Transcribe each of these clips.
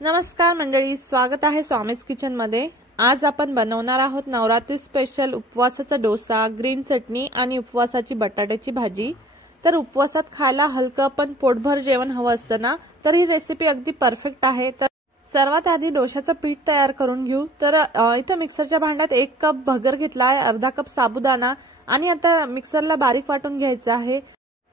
नमस्कार मंडळी, स्वागत आहे स्वामीज किचन मध्ये। आज आपण बनवणार आहोत नवरात्री स्पेशल उपवासाचा डोसा, ग्रीन चटणी आणि उपवासाची बटाट्याची भाजी। तर उपवासात खायला हलकं पण पोटभर जेवण हवं असतं ना, तर ही रेसिपी अगदी परफेक्ट आहे। तर सर्वात आधी डोशाचं पीठ तयार करून घेऊ। तर इथे मिक्सरच्या भांड्यात 1 कप भगर घेतला आहे, अर्धा कप साबुदाणा आणि आता मिक्सरला बारीक वाटून घ्यायचं आहे।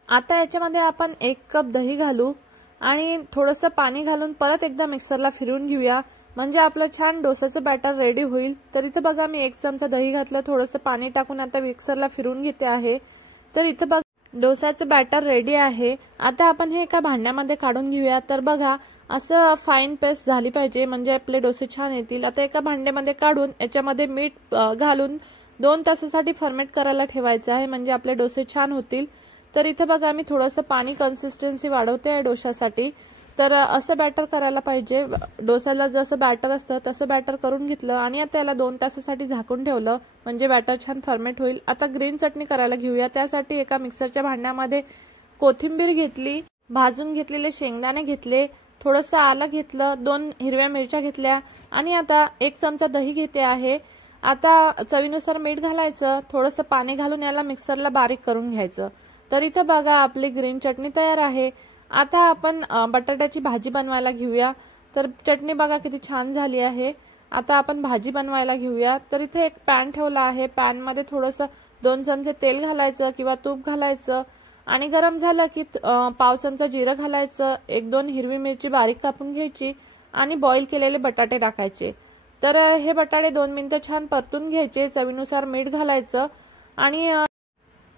आता याच्यामध्ये आपण 1 कप दही घालू आणि थोडंसं पाणी घालून परत एकदा मिक्सरला फिरवून घेऊया, म्हणजे आपलं छान डोसाचं बॅटर रेडी होईल। तर इथे बघा मी 1 चमचा दही घातलं, थोडंसं पाणी टाकून आता मिक्सरला फिरवून घेते आहे। तर इथे बघा डोसाचं बॅटर रेडी आहे। आता आपण हे एका भांड्यामध्ये काढून घेऊया। तर बघा असं फाईन पेस्ट झाली पाहिजे, म्हणजे आपले डोसे छान येतील। आता एका भांड्यामध्ये काढून याच्यामध्ये मीठ घालून 2 तासासाठी फर्मेंट करायला ठेवायचं आहे, म्हणजे आपले डोसे छान होतील। तर इथे बघा मी थोडंसं पाणी कन्सिस्टन्सी वाढवते आहे डोशासाठी। तर असं बॅटर करायला पाहिजे, डोसाला जसं बॅटर असतं तसं बॅटर करून घेतलं आणि आता याला 2 तासासाठी झाकून ठेवलं, म्हणजे बॅटर छान फर्मेंट होईल। आता ग्रीन चटणी करायला घेऊया। त्यासाठी एका मिक्सरच्या भांड्यामध्ये कोथिंबीर घेतली, भाजून घेतलेले शेंगदाणे घेतले, थोडंसं आलं घेतलं, 2 हिरव्या मिरच्या घेतल्या आणि आता 1 चमचा दही घेते आहे। आता चवीनुसार मीठ घालायचं, थोडंसं पाणी घालून याला मिक्सरला बारीक करून घ्यायचं। तर इथे बघा आपली ग्रीन चटणी तयार आहे। आता आपण बटाट्याची भाजी बनवायला घेऊया। तर चटणी बघा किती छान झाली आहे। आता आपण भाजी बनवायला घेऊया। तर इथे एक पॅन ठेवला आहे, पॅन मध्ये थोडंसं 2 चमचे तेल घालायचं किंवा तूप घालायचं आणि गरम झालं की पाव चमचा जिरं घालायचं, 1-2 हिरवी मिरची बारीक कापून घ्यायची आणि बॉईल केलेले बटाटे टाकायचे। तर हे बटाटे 2 मिनिटं छान परतून घ्यायचे, चवीनुसार मीठ घालायचं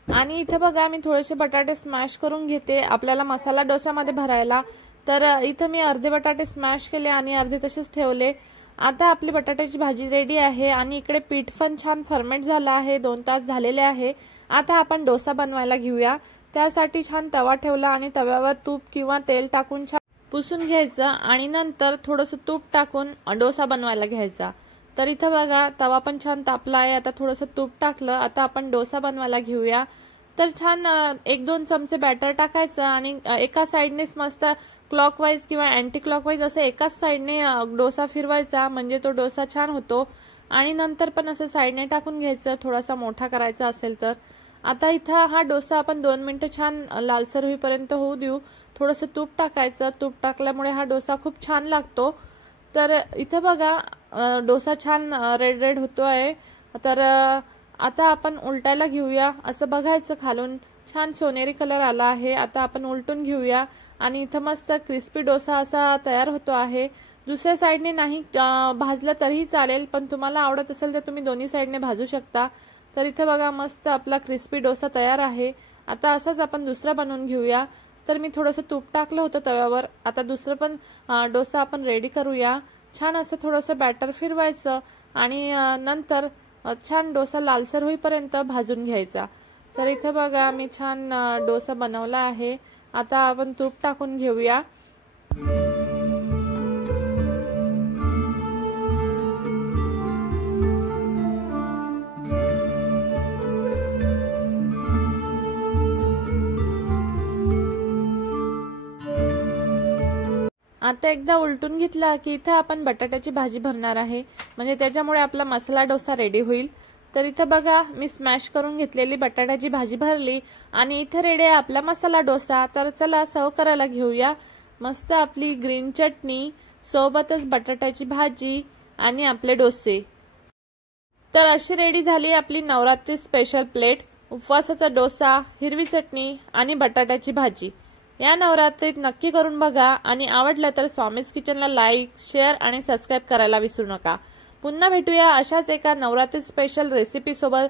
आणि इथे बघा मी थोडेसे बटाटे स्मॅश करून घेते आपल्याला मसाला डोसामध्ये भरायला। तर इथे मी अर्धे बटाटे स्मॅश केले आणि अर्धे तसेच ठेवले। आता आपली बटाट्याची भाजी रेडी आहे आणि इकडे पीठ पण छान फर्मेंट झालं आहे, 2 तास झालेले आहे। आता आपण डोसा बनवायला घेऊया। त्यासाठी छान तवा ठेवला आणि तव्यावर तूप किंवा तेल टाकून छान पुसून घ्यायचं आणि नंतर थोडंसं तूप टाकून डोसा बनवायला घ्यायचा। तर इथे बघा तवा पण छान तापला आहे, आता थोडंसं तूप टाकलं। आता आपण डोसा बनवायला घेऊया। तर छान 1-2 चमचे बॅटर टाकायचं आणि एका साइडनेच मस्त क्लॉकवाईज किंवा अँटी क्लॉकवाईज असं एकाच साइडने डोसा फिरवायचा, म्हणजे तो डोसा छान होतो। आणि नंतर पण असं साइडने टाकून घ्यायचं, थोडासा मोठा करायचा असेल तर। आता इथं हा डोसा आपण 2 मिनिटं छान लालसर होईपर्यंत होऊ देऊ। थोडंसं तूप टाकायचं, तूप टाकल्यामुळे हा डोसा खूप छान लागतो। तर इथे बघा डोसा छान रेड रेड होतो आहे। तर आता आपण उलटायला घेऊया, असं बघायचं खालून छान सोनेरी कलर आला आहे। आता आपण उलटून घेऊया आणि इथं मस्त क्रिस्पी डोसा असा तयार होतो आहे। दुसऱ्या साइडने नाही भाजलं तरीही चालेल, पण तुम्हाला आवडत असेल तर तुम्ही दोन्ही साइडने भाजू शकता। तर इथे बघा मस्त आपला क्रिस्पी डोसा तयार आहे। आता असाच आपण दुसरा बनवून घेऊया। तर मी थोडंसं तूप टाकलं होतं तव्यावर, आता दुसरं पण डोसा आपण रेडी करूया। छान असं थोडंसं बॅटर फिरवायचं आणि नंतर छान डोसा लालसर होईपर्यंत भाजून घ्यायचा। तर इथे बघा मी छान डोसा बनवला आहे। आता आपण तूप टाकून घेऊया। आता एकदा उलटून घेतला की इथे आपण बटाट्याची भाजी भरणार आहे, म्हणजे त्याच्यामुळे आपला मसाला डोसा रेडी होईल। तर इथे बघा मी स्मॅश करून घेतलेली बटाट्याची भाजी भरली आणि इथे रेडी आहे आपला मसाला डोसा। तर चला सर्व करायला घेऊया। मस्त आपली ग्रीन चटणी सोबतच बटाट्याची भाजी आणि आपले डोसे। तर अशी रेडी झाली आपली नवरात्री स्पेशल प्लेट, उपवासाचा डोसा, हिरवी चटणी आणि बटाट्याची भाजी। या नवरात्रीत नक्की करून बघा आणि आवडलं तर स्वामीज किचनला लाईक, शेअर आणि सबस्क्राइब करायला विसरू नका। पुन्हा भेटूया अशाच एका नवरात्री स्पेशल रेसिपी सोबत।